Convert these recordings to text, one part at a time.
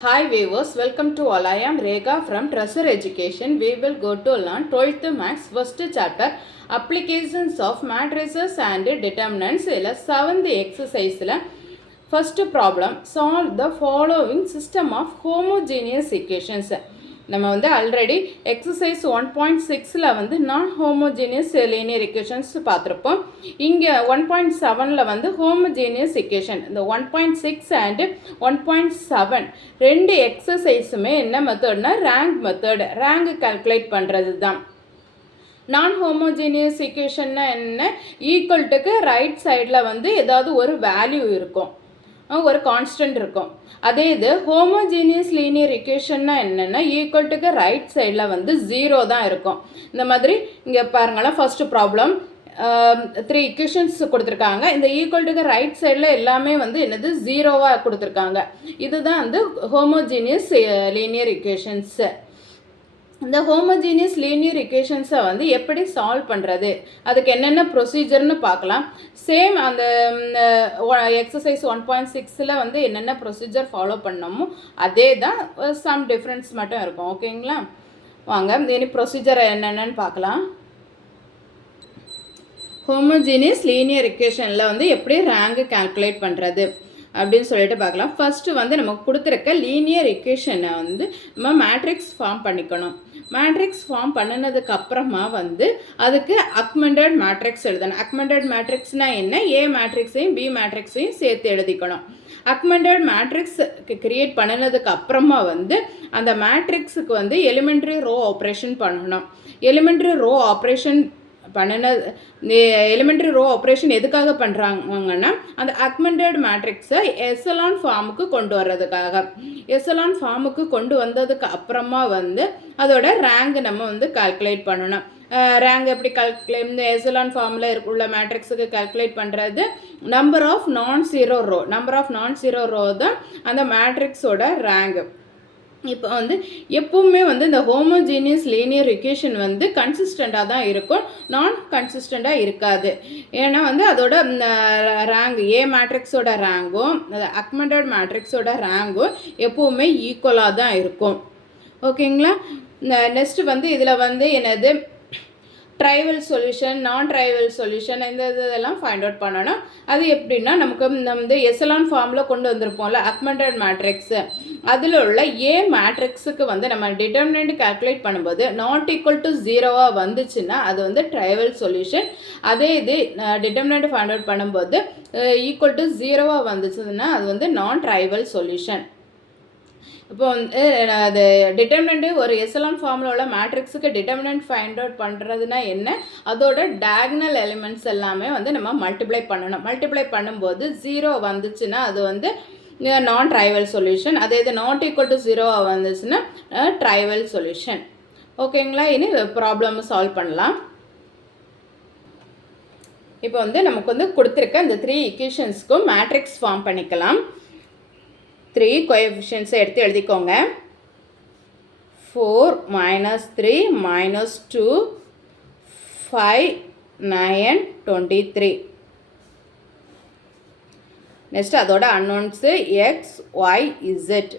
Hi viewers, welcome to all. I am Rekha from Treasure Education. We will go to learn 12th Maths first chapter Applications of Matrices and Determinants. 7th exercise. First problem, solve the following system of homogeneous equations. நம்ம வந்து already exercise 1.6ல் வந்து நான் homogeneous linear equations பார்த்துருப்போம். இங்கே 1.7ல் வந்து homogeneous equation. இந்த 1.6 and 1.7 ரெண்டு எக்ஸசைஸுமே என்ன மெத்தட்னா ரேங்க் மெத்தட், ரேங்க் கால்குலேட் பண்ணுறது தான். நான் ஹோமோஜீனியஸ் இக்குவேஷன்னா என்ன, ஈக்குவல்ட்டுக்கு ரைட் சைடில் வந்து ஏதாவது ஒரு வேல்யூ இருக்கும், ஒரு கான்ஸ்டன்ட் இருக்கும். அதே இது ஹோமோஜீனியஸ் லீனியர் இக்குவேஷன்னா என்னென்னா ஈக்குவல்ட்டுக்கு ரைட் சைடில் வந்து 0 தான் இருக்கும். இந்த மாதிரி இங்கே பாருங்களேன், ஃபர்ஸ்ட் ப்ராப்ளம் 3 இக்குவேஷன்ஸ் கொடுத்துருக்காங்க. இந்த ஈக்குவல்ட்டுக்கு ரைட் சைடில் எல்லாமே வந்து என்னது 0வாக கொடுத்துருக்காங்க. இதுதான் வந்து ஹோமோஜீனியஸ் லீனியர் இக்குவேஷன்ஸு. இந்த ஹோமோஜீனியஸ் லீனியர் இக்குவேஷன்ஸை வந்து எப்படி சால்வ் பண்ணுறது, அதுக்கு என்னென்ன ப்ரொசீஜர்னு பார்க்கலாம். சேம் அந்த எக்ஸசைஸ் 1.6ல் வந்து என்னென்ன ப்ரொசீஜர் ஃபாலோ பண்ணோமோ அதே தான், சம் டிஃப்ரென்ஸ் மட்டும் இருக்கும். ஓகேங்களா, வாங்க இனி ப்ரொசீஜர் என்னென்னு பார்க்கலாம். ஹோமோஜீனியஸ் லீனியர் இக்குவேஷனில் வந்து எப்படி ரேங்க் கால்குலேட் பண்ணுறது அப்படின்னு சொல்லிட்டு பார்க்கலாம். ஃபஸ்ட்டு வந்து நமக்கு கொடுத்துருக்க லீனியர் இக்குவேஷனை வந்து நம்ம மேட்ரிக்ஸ் ஃபார்ம் பண்ணிக்கணும். மேட்ரிக்ஸ் ஃபார்ம் பண்ணினதுக்கு அப்புறமா வந்து அதுக்கு அக்மெண்டட் மேட்ரிக்ஸ் எழுதணும். அக்மெண்டட் மேட்ரிக்ஸ்னால் என்ன, ஏ மேட்ரிக்ஸையும் பி மேட்ரிக்ஸையும் சேர்த்து எழுதிக்கணும். அக்மெண்டட் மேட்ரிக்ஸ் கிரியேட் பண்ணினதுக்கு அப்புறமா வந்து அந்த மேட்ரிக்ஸுக்கு வந்து எலிமெண்ட்ரி ரோ ஆப்ரேஷன் பண்ணணும். Elementary row operation elementary row operation எதுக்காக பண்ணுறாங்கன்னா அந்த அக்மெண்டட் மேட்ரிக்ஸை எசலான் ஃபார்முக்கு கொண்டு வர்றதுக்காக. எசலான் ஃபார்முக்கு கொண்டு வந்ததுக்கு அப்புறமா வந்து அதோட ரேங்க் நம்ம வந்து கால்குலேட் பண்ணணும். ரேங்க் எப்படி கால்குலேட், இந்த எசலான் ஃபார்மில் உள்ள மேட்ரிக்ஸுக்கு கால்குலேட் பண்ணுறது number of non zero row தான் அந்த மேட்ரிக்ஸோட ரேங்க். இப்போ வந்து எப்பவுமே வந்து இந்த ஹோமோஜீனியஸ் லீனியர் இக்குவேஷன் வந்து கன்சிஸ்டண்ட்டாக தான் இருக்கும், நான் கன்சிஸ்டண்ட்டாக இருக்காது. ஏன்னா வந்து அதோட ரேங்க், ஏ மேட்ரிக்ஸோட ரேங்கும் அக்மெண்டட் மேட்ரிக்ஸோட ரேங்கும் எப்பவுமே ஈக்குவலாக தான் இருக்கும். ஓகேங்களா, நெக்ஸ்ட் வந்து இதில் வந்து என்னது ட்ரைவல் சொல்யூஷன், நான் ட்ரைவல் சொல்யூஷன், இந்த இதெல்லாம் ஃபைண்ட் அவுட் பண்ணணும். அது எப்படின்னா நமக்கு வந்து எசலான் ஃபார்மில் கொண்டு வந்திருப்போம்ல அக்மெண்டட் மேட்ரிக்ஸு, அதில் உள்ள ஏ மேட்ரிக்ஸுக்கு வந்து நம்ம டிட்டர்மினன்ட் கால்குலேட் பண்ணும்போது நாட் ஈக்குவல் டு 0வாக வந்துச்சுன்னா அது வந்து ட்ரைவல் சொல்யூஷன். அதே இது டிட்டர்மினன்ட் ஃபைண்ட் அவுட் பண்ணும்போது ஈக்குவல் டு 0வாக வந்துச்சுன்னா அது வந்து நான் ட்ரைவல் சொல்யூஷன். இப்போ வந்து அது டிட்டர்மினன்ட்டு ஒரு எசலான் ஃபார்மில் உள்ள மேட்ரிக்ஸுக்கு டிட்டர்மினன்ட் ஃபைண்ட் அவுட் பண்ணுறதுனா என்ன, அதோட டயகனல் எலிமெண்ட்ஸ் எல்லாமே வந்து நம்ம மல்டிப்ளை பண்ணணும். மல்டிப்ளை பண்ணும்போது 0 வந்துச்சுன்னா அது வந்து நான் ட்ரைவல் சொல்யூஷன். அதே இது நாட் ஈக்குவல் டு 0 வந்துச்சுன்னா ட்ரைவல் சொல்யூஷன். ஓகேங்களா, இனி ப்ராப்ளம் சால்வ் பண்ணலாம். இப்போ வந்து நமக்கு வந்து கொடுத்துருக்க இந்த 3 இக்குவேஷன்ஸ்க்கும் மேட்ரிக்ஸ் ஃபார்ம் பண்ணிக்கலாம். 3 கோஎஃபிஷியன்ட்ஸை எடுத்து எழுதிக்கோங்க. 4 -3 -2 5 9 23. நெக்ஸ்ட் அதோட அன்னோன்ஸு எக்ஸ் ஒய் இசட்.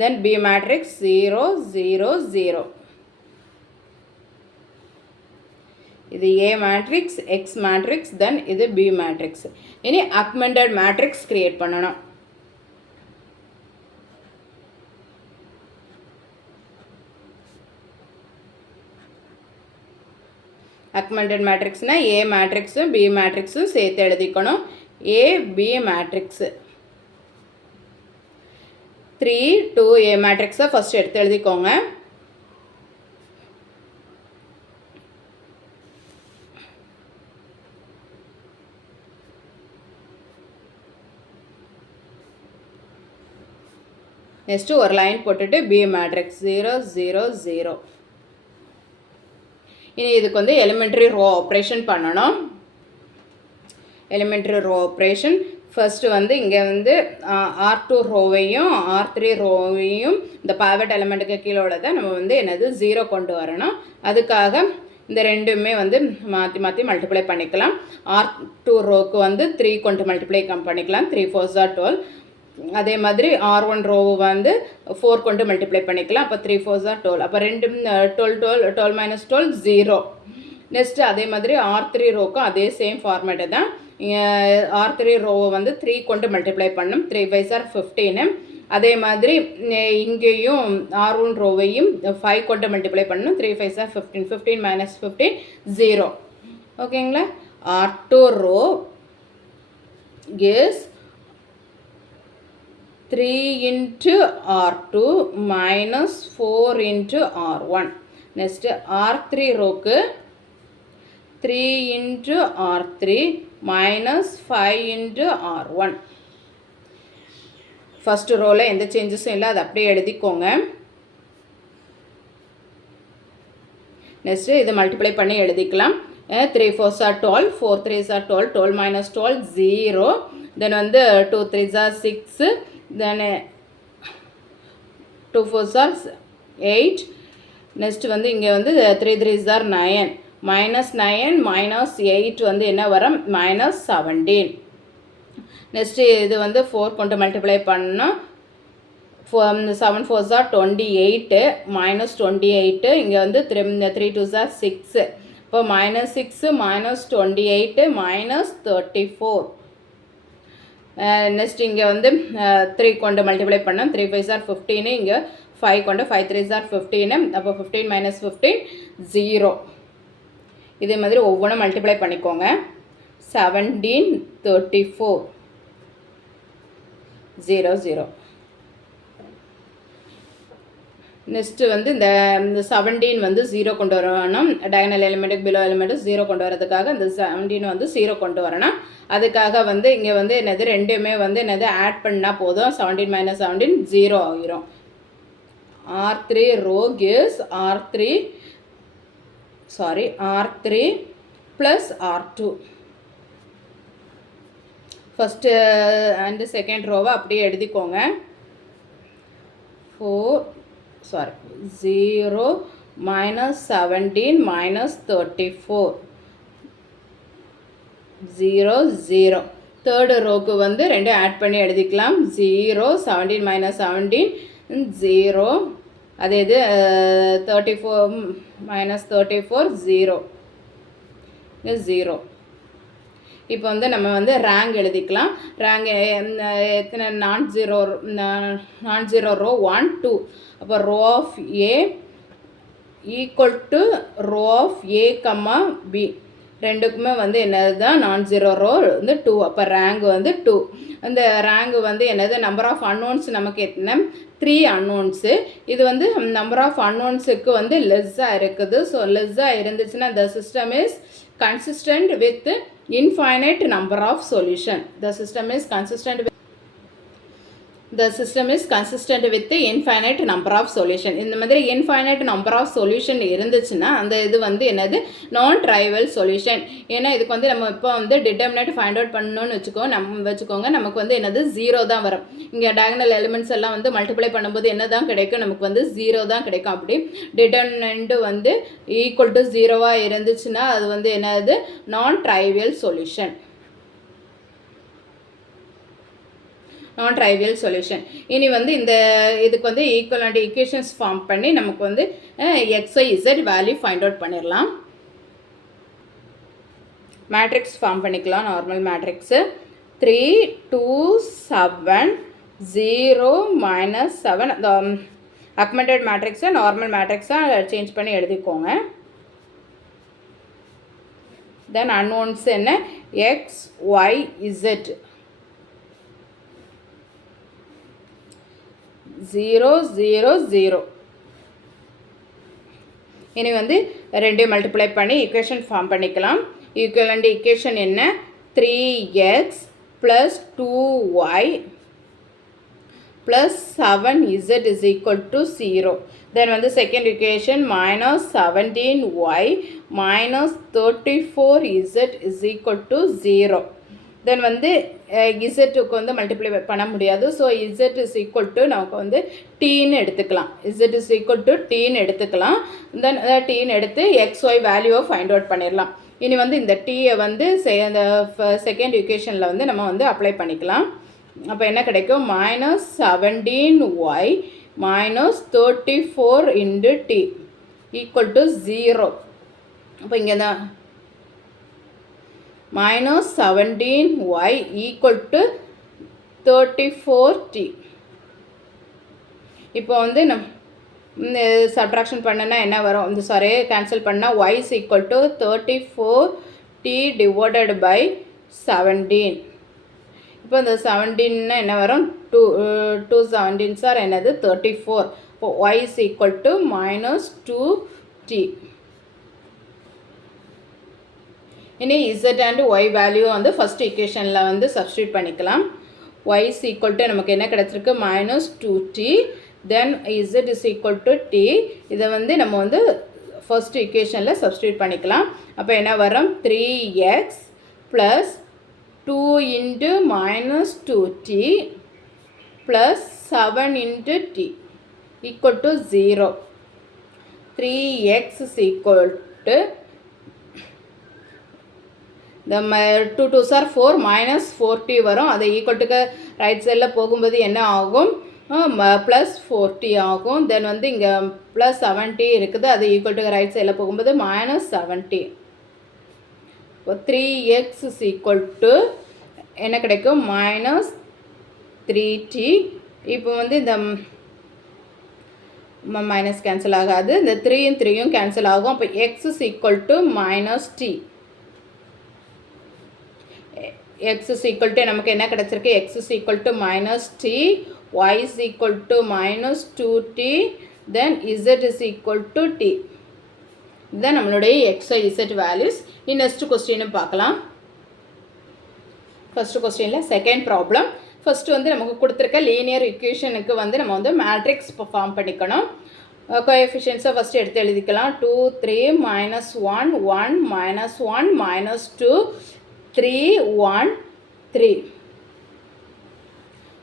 தென் பி மேட்ரிக்ஸ் 0 0 0. இது A matrix, X matrix, then இது பி மேட்ரிக்ஸ். இனி அக்மெண்டட் மேட்ரிக்ஸ் கிரியேட் பண்ணணும். அக்மெண்டட் மேட்ரிக்ஸ்னால் ஏ மேட்ரிக்ஸும் பி மேட்ரிக்ஸும் சேர்த்து எழுதிக்கணும். ஏ பி மேட்ரிக்ஸு 3 2 ஏ மேட்ரிக்ஸை ஃபஸ்ட் எடுத்து எழுதிக்கோங்க. நெக்ஸ்ட்டு ஒரு லைன் போட்டுட்டு பி மேட்ரிக்ஸ் 0 0 0. இனி இதுக்கு வந்து எலிமெண்ட்ரி ரோ ஆப்ரேஷன் பண்ணணும். எலிமெண்ட்ரி ரோ ஆப்ரேஷன் ஃபர்ஸ்ட்டு வந்து இங்கே வந்து R2 ரோவையும் R3 ரோவையும் இந்த பைவட் எலிமெண்ட்டுக்கு கீழே உள்ளதை நம்ம வந்து என்னது 0 கொண்டு வரணும். அதுக்காக இந்த ரெண்டுமே வந்து மாற்றி மாற்றி மல்டிப்ளை பண்ணிக்கலாம். R2 ரோக்கு வந்து 3 கொண்டு மல்டிப்ளை பண்ணிக்கலாம். 3 4s are 12. அதே மாதிரி R1 ரோவு வந்து 4 கொண்டு மல்டிப்ளை பண்ணிக்கலாம். அப்போ 3 4s are 12. அப்போ ரெண்டு 12 minus 12 0. நெக்ஸ்ட்டு அதே மாதிரி R3 ரோக்கும் அதே சேம் ஃபார்மேட்டு தான். R3 ரோவை வந்து 3 கொண்டு மல்டிப்ளை பண்ணும். 3 5s are 15. அதே மாதிரி இங்கேயும் R1 ரோவையும் 5 கொண்டு மல்டிப்ளை பண்ணணும். 3 5s are 15. 15 minus 15 0. ஓகேங்களா? R2 row is 3 into R2 minus 4 into R1. Next R3 ரோக்கு 3 into R3 minus 5 into R1. First ரோவில் எந்த சேஞ்சஸும் இல்லை, அது அப்படியே எழுதிக்கோங்க. நெக்ஸ்ட்டு இது மல்டிப்ளை பண்ணி எழுதிக்கலாம். 3 4s are 12, 4 3s are 12, 12 minus 12 0. தென் வந்து 2 3s are 6, then 2 4s are 8. Next வந்து இங்கே வந்து 3 3s are 9. minus 9 minus 8 வந்து என்ன வரும்? minus 17. நெக்ஸ்ட்டு இது வந்து 4 கொண்டு மல்டிப்ளை பண்ணால் 7 4s are 28 minus 28. இங்கே வந்து 3 2s are 6. இப்போ minus 6 minus 28 minus 34. நெக்ஸ்ட் இங்கே வந்து 3 கொண்டு மல்டிப்ளை பண்ணோம். 3 5s are 15. இங்கே 5 கொண்டு 5 3s are 15. அப்போ 15 minus 15 0. இதே மாதிரி ஒவ்வொன்றும் மல்டிப்ளை பண்ணிக்கோங்க. 17 34 0 0. நெக்ஸ்ட்டு வந்து இந்த 17 வந்து 0 கொண்டு வரணும். டயகனல் எலிமெண்ட்டுக்கு பிலோ எலிமெண்ட்டு 0 கொண்டு வரதுக்காக இந்த 17 வந்து 0 கொண்டு வரணும். அதுக்காக வந்து இங்கே வந்து என்னது ரெண்டுமே வந்து என்னது ஆட் பண்ணால் போதும். 17 minus 17 0 ஆகிரும். R3 row gives R3 plus R2. First and second ரோவை அப்படியே எழுதிக்கோங்க. 0 minus 17 minus 34 0 0. தேர்டு ரோக்கு வந்து ரெண்டு ஆட் பண்ணி எழுதிக்கலாம். 0 17 minus 17 0. அதே இது 34 minus 34 0 0. இப்போ வந்து நம்ம வந்து ரேங்க் எழுதிக்கலாம். ரேங்க் எத்தனை நான் ஜீரோ ரோ 1 2. அப்போ row of A equal to row of A comma B ரெண்டுக்குமே வந்து என்னது தான் நான் ஜீரோ ரோ வந்து 2. அப்போ ரேங்க் வந்து 2. அந்த ரேங்க் வந்து என்னது நம்பர் ஆஃப் அன்னோன்ஸ் நமக்கு எத்தனை 3 அன்னோன்ஸு. இது வந்து நம்பர் ஆஃப் அன்னோன்ஸுக்கு வந்து லெஸ்ஸாக இருக்குது. ஸோ லெஸ்ஸாக இருந்துச்சுன்னா the system is consistent with infinite number of solution. The system is consistent with infinite number of solution. இந்த மாதிரி infinite number of solution இருந்துச்சுன்னா அந்த இது வந்து என்னது நான் ட்ரைவல் சொல்யூஷன். ஏன்னா இதுக்கு வந்து நம்ம இப்போ வந்து டிட்டர்மினேட் ஃபைண்ட் அவுட் பண்ணணும்னு வச்சுக்கோங்க. நமக்கு வந்து என்னது 0 தான் வரும். இங்கே டயகனல் எலிமெண்ட்ஸ் எல்லாம் வந்து மல்டிப்ளை பண்ணும்போது என்ன தான் கிடைக்கும்? நமக்கு வந்து 0 தான் கிடைக்கும். அப்படி டிட்டர்மினன்ட் வந்து ஈக்குவல் டு 0வாக இருந்துச்சுன்னா அது வந்து என்னது நான் ட்ரைவியல் சொல்யூஷன். நான் ட்ரைவியல் சொல்யூஷன். இனி வந்து இந்த இதுக்கு வந்து ஈக்குவலண்ட் ஈக்குவேஷன்ஸ் ஃபார்ம் பண்ணி நமக்கு வந்து XYZ வேல்யூ ஃபைண்ட் அவுட் பண்ணிடலாம். மேட்ரிக்ஸ் ஃபார்ம் பண்ணிக்கலாம். Normal matrix 3 2 7 0 minus 7. அந்த அக்மெண்டட் மேட்ரிக்ஸை நார்மல் மேட்ரிக்ஸாக சேஞ்ச் பண்ணி எழுதிக்கோங்க. தென் அன்னோன்ஸ் என்ன XYZ 0 0 0. இனி வந்து ரெண்டையும் மல்டிப்ளை பண்ணி ஈக்குவேஷன் ஃபார்ம் பண்ணிக்கலாம். ஈக்குவலண்ட் ஈக்குவேஷன் என்ன 3x plus 2y plus 7z is equal to 0. Then வந்து second equation minus 17y minus 34z is equal to 0. தென் வந்து இசட்டுக்கு வந்து மல்டிப்ளை பண்ண முடியாது. So Z is equal to நமக்கு வந்து டீன்னு எடுத்துக்கலாம். இசட் இஸ் ஈக்குவல் டு டீன்னு எடுத்துக்கலாம். தென் டீன்னு எடுத்து XY வேல்யூவை ஃபைண்ட் அவுட் பண்ணிடலாம். இனி வந்து இந்த டீயை வந்து அந்த செகண்ட் ஈக்குவேஷனில் வந்து நம்ம வந்து அப்ளை பண்ணிக்கலாம். அப்போ என்ன கிடைக்கும்? -17y -34 into t equal to 0. அப்போ இங்கே தான் -17y equal to 34t. இப்போ வந்து சப்ட்ராக்ஷன் பண்ணனா என்ன வரும்? இந்த சாரி கேன்சல் பண்ணால் y is equal to 34t divided by 17. இப்போ இந்த 17 என்ன வரும்? 2 17s are என்னது? 34. இப்போ y is equal to -2t. இனி z and y வேல்யூ வந்து ஃபஸ்ட் ஈக்குவேஷனில் வந்து சப்ஸ்டியூட் பண்ணிக்கலாம். y is equal to நமக்கு என்ன கிடச்சிருக்கு? -2t. Then z is equal to t. இதை வந்து நம்ம வந்து ஃபஸ்ட் ஈக்குவேஷனில் சப்ஸ்டியூட் பண்ணிக்கலாம். அப்போ என்ன வரும்? 3x + 2 into -2t plus 7 into t equal to 0. 3x is equal to the 2 2s are 4 -4t வரும். அது ஈக்குவல் டுக்கு ரைட் சைடில் போகும்போது என்ன ஆகும்? +4t ஆகும். தென் வந்து இங்கே +7t இருக்குது. அது ஈக்குவல் டுக்கு ரைட் சைடில் போகும்போது -7t. இப்போ 3x is equal to என்ன கிடைக்கும்? -3t. இப்போ வந்து இந்த மைனஸ் கேன்சல் ஆகாது. இந்த 3யும் 3யும் கேன்சல் ஆகும். அப்போ x is equal to -t. x is equal to நமக்கு என்ன கிடச்சிருக்கு? x is equal to -t, y is equal to -2t, then z is equal to t. இதுதான் நம்மளுடைய xy z values. Next question பார்க்கலாம். First கொஸ்டினில் second problem. First வந்து நமக்கு கொடுத்துருக்க லீனியர் இக்குவேஷனுக்கு வந்து நம்ம வந்து மேட்ரிக்ஸ் ஃபார்ம் பண்ணிக்கணும். கோஎஃபிஷியன்ஸை ஃபஸ்ட்டு எடுத்து எழுதிக்கலாம். 2 3 -1 1 -1 -2 3 1 3.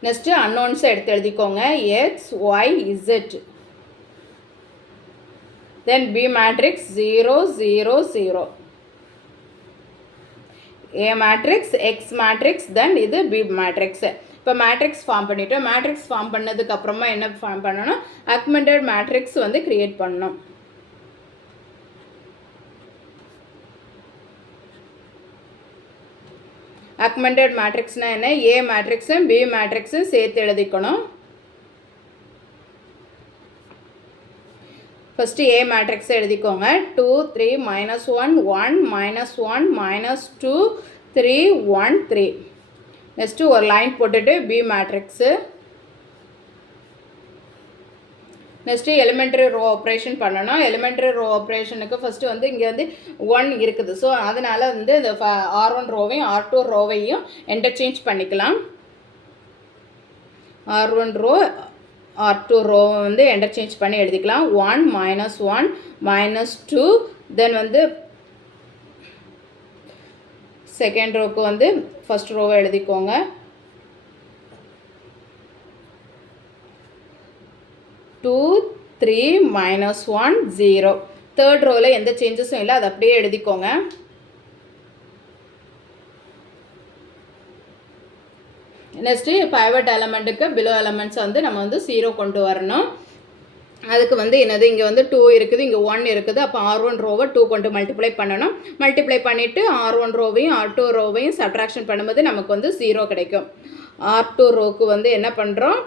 நெக்ஸ்ட்டு அன்னோன்ஸை எடுத்து எழுதிக்கோங்க. x y z. Then B matrix 0 0 0. A matrix, X matrix, then இது B மேட்ரிக்ஸு. இப்போ மேட்ரிக்ஸ் ஃபார்ம் பண்ணிவிட்டோம். மேட்ரிக்ஸ் ஃபார்ம் பண்ணதுக்கப்புறமா என்ன ஃபார்ம் பண்ணணும்? அக்மெண்டட் மேட்ரிக்ஸ் வந்து க்ரியேட் பண்ணணும். அக்மெண்டட் மேட்ரிக்ஸ்னால் என்ன? A மேட்ரிக்ஸும் B மேட்ரிக்ஸும் சேர்த்து எழுதிக்கணும். ஃபஸ்ட்டு A மேட்ரிக்ஸை எழுதிக்கோங்க. 2 3 -1 1 -1 -2 3 1 3. நெக்ஸ்ட்டு ஒரு லைன் போட்டுட்டு B matrix. Next elementary row operation பண்ணணும். எலிமெண்ட்ரி ரோ ஆப்ரேஷனுக்கு ஃபஸ்ட்டு வந்து இங்கே வந்து 1 இருக்குது. ஸோ அதனால் வந்து இந்த R1 ரோவையும் R2 ரோவையும் இன்டர்சேஞ்ச் பண்ணிக்கலாம். R1 ரோ R2 ரோ வந்து இன்டர்சேஞ்ச் பண்ணி எழுதிக்கலாம். 1 -1 -2. தென் வந்து செகண்ட் ரோக்கு வந்து ஃபஸ்ட் ரோவை எழுதிக்கோங்க. 2 3 -1 0. தேர்ட் ரோவில் எந்த சேஞ்சஸும் இல்லை. அது அப்படியே எழுதிக்கோங்க. நெக்ஸ்ட்டு பைவட் எலமெண்ட்டுக்கு பிலோ எலமெண்ட்ஸ் வந்து நம்ம வந்து 0 கொண்டு வரணும். அதுக்கு வந்து என்னது? இங்கே வந்து 2 இருக்குது, இங்கே 1 இருக்குது. அப்போ R1 ரோவை 2 கொண்டு மல்டிப்ளை பண்ணணும். மல்டிப்ளை பண்ணிவிட்டு R1 ரோவையும் R2 ரோவையும் சப்ட்ராக்ஷன் பண்ணும்போது நமக்கு வந்து 0 கிடைக்கும். R2 ரோக்கு வந்து என்ன பண்ணுறோம்?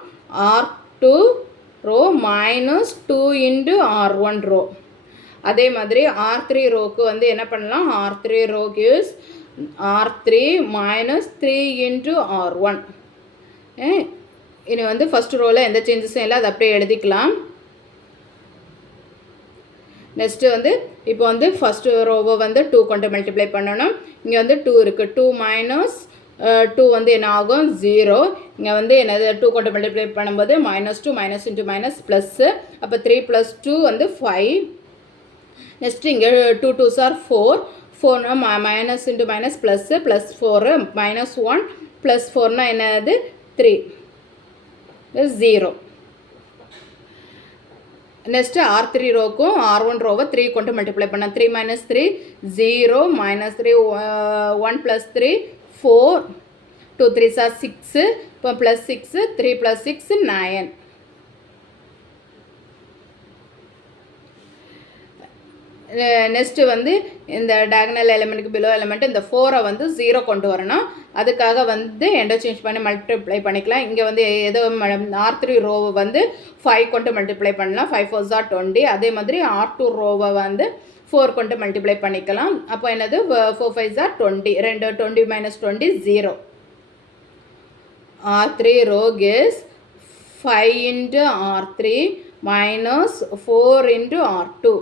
R2 row -2 into R1 row. அதே மாதிரி R3 ரோக்கு வந்து என்ன பண்ணலாம்? R3 row gives R3 -3 into R1. இனி வந்து ஃபஸ்ட் ரோவில் எந்த சேஞ்சஸும் இல்லை. அது அப்படியே எழுதிக்கலாம். நெக்ஸ்ட்டு வந்து இப்போ வந்து ஃபஸ்ட்டு ரோவை வந்து 2 கொண்டு மல்டிப்ளை பண்ணணும். இங்கே வந்து 2 இருக்குது. 2 - 2 வந்து என்ன ஆகும்? 0. இங்கே வந்து என்னது? 2 கொண்டு மல்டிப்ளை பண்ணும்போது -2 - into +. அப்போ 3 + 2 வந்து 5. நெக்ஸ்ட்டு இங்கே 2 2s are 4. 4 minus into minus plus plus 4 -1 plus 4 என்னது 3 0. நெக்ஸ்ட்டு R3 ரோக்கும் R1 ரோவை 3 கொண்டு மல்டிப்ளை பண்ண 3 - 3 0 -3 1 + 3 4 2 3s are 6 இப்போ ப்ளஸ் 6 3 + 6 9. நெக்ஸ்ட்டு வந்து இந்த டயகனல் எலிமெண்ட்டுக்கு பிலோ எலிமெண்ட் இந்த 4 வந்து 0 கொண்டு வரணும். அதுக்காக வந்து இன்டர்சேஞ்ச் பண்ணி மல்டிப்ளை பண்ணிக்கலாம். இங்கே வந்து ஏதோ R3 ரோவை வந்து 5 கொண்டு மல்டிப்ளை பண்ணலாம். 5 4s are 20. அதே மாதிரி R2 ரோவை வந்து 4 கொண்டு மல்டிப்ளை பண்ணிக்கலாம். அப்போ என்னது 4 5s are 20. 20 - 20 0. R3 row gives 5 into R3 minus 4 into R2.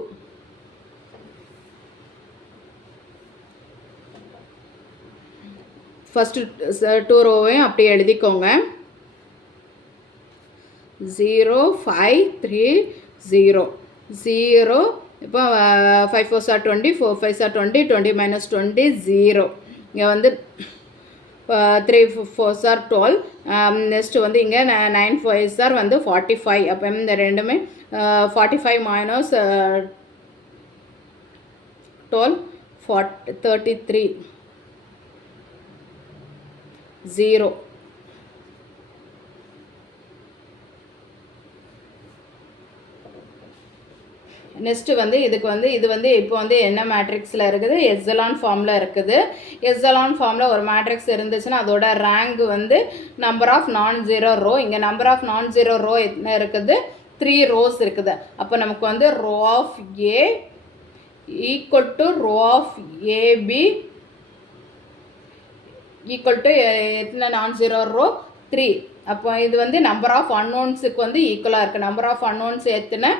First 2 ரோவையும் அப்படியே எழுதிக்கோங்க. 0 5 3 0 0. இப்போ 5 4s are 20 4 5s are 20 20 - 20 0. இங்கே வந்து 3 4s are 12. நெக்ஸ்ட்டு வந்து இங்கே 9 5s are வந்து 45. அப்போ இந்த ரெண்டுமே 45 minus 12 33 0. நெக்ஸ்ட்டு வந்து இதுக்கு வந்து இது வந்து இப்போ வந்து என்ன மேட்ரிக்ஸில் இருக்குது எக்ஸலான் ஃபார்மில் இருக்குது. எக்ஸலான் ஃபார்மில் ஒரு மேட்ரிக்ஸ் இருந்துச்சுன்னா அதோட ரேங்க் வந்து number of non zero row. இங்கே number of non zero row என்ன இருக்குது 3 rows இருக்குது. அப்போ நமக்கு வந்து row of A equal to row of AB equal to எத்தனை நான் ஜீரோ ரோ 3. அப்போ இது வந்து நம்பர் ஆஃப் அன்னோன்ஸுக்கு வந்து ஈக்குவலாக இருக்குது. நம்பர் ஆஃப் அன்னோன்ஸ் எத்தனை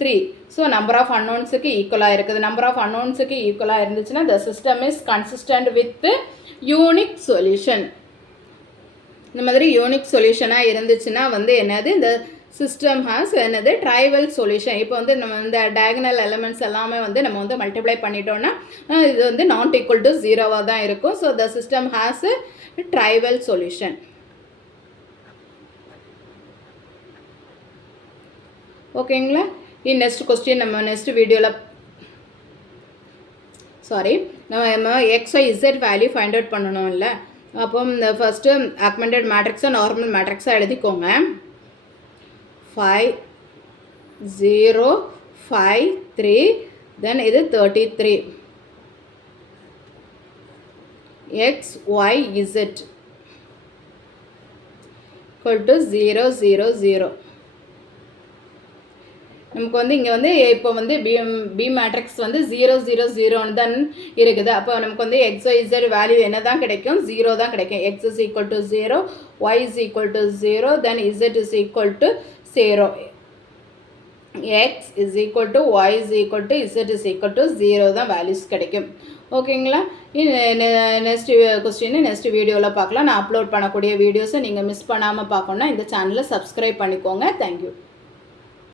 3. ஸோ நம்பர் ஆஃப் அன்னோன்ஸுக்கு ஈக்குவலாக இருக்குது. நம்பர் ஆஃப் அன்னோன்ஸுக்கு ஈக்குவலாக இருந்துச்சுன்னா the system is consistent with unique solution. இந்த மாதிரி யூனிக் சொல்யூஷனாக இருந்துச்சுன்னா வந்து என்னது இந்த சிஸ்டம் ஹாஸ் என்னது ட்ரைவல் சொல்யூஷன். இப்போ வந்து நம்ம இந்த டயகனல் எலிமெண்ட்ஸ் எல்லாமே வந்து நம்ம வந்து மல்டிப்ளை பண்ணிட்டோம்னா இது வந்து நாட் ஈக்குவல் டு 0வாக தான் இருக்கும். So the system has trivial solution. ஓகேங்களா? நெக்ஸ்ட் கொஸ்டின் நம்ம நெக்ஸ்ட் வீடியோவில் நம்ம XY Z value find out பண்ணணும் இல்லை. அப்போ இந்த ஃபஸ்ட்டு ஆக்மெண்டட் மேட்ரிக்ஸை நார்மல் மேட்ரிக்ஸாக எழுதிக்கோங்க. 5 0 5 3 தென் இது 33 X Y Z equal to 0 0 0. நமக்கு வந்து இங்கே வந்து இப்போ வந்து பி மேட்ரிக்ஸ் வந்து 0 0 0 தான் இருக்குது. அப்போ நமக்கு வந்து XYZ வேல்யூ என்ன தான் கிடைக்கும் 0 தான் கிடைக்கும். X is equal to 0, Y is equal to 0, then Z is equal to 0. X is equal to Y is equal to Z is equal to 0 தான் வேல்யூஸ் கிடைக்கும். ஓகேங்களா? நெக்ஸ்ட் கொஸ்டின் நெக்ஸ்ட் வீடியோவில் பார்க்கலாம். நான் அப்லோட் பண்ணக்கூடிய வீடியோஸை நீங்கள் மிஸ் பண்ணாமல் பார்க்கணுன்னா இந்த சேனலை சப்ஸ்கிரைப் பண்ணிக்கோங்க. தேங்க்யூ.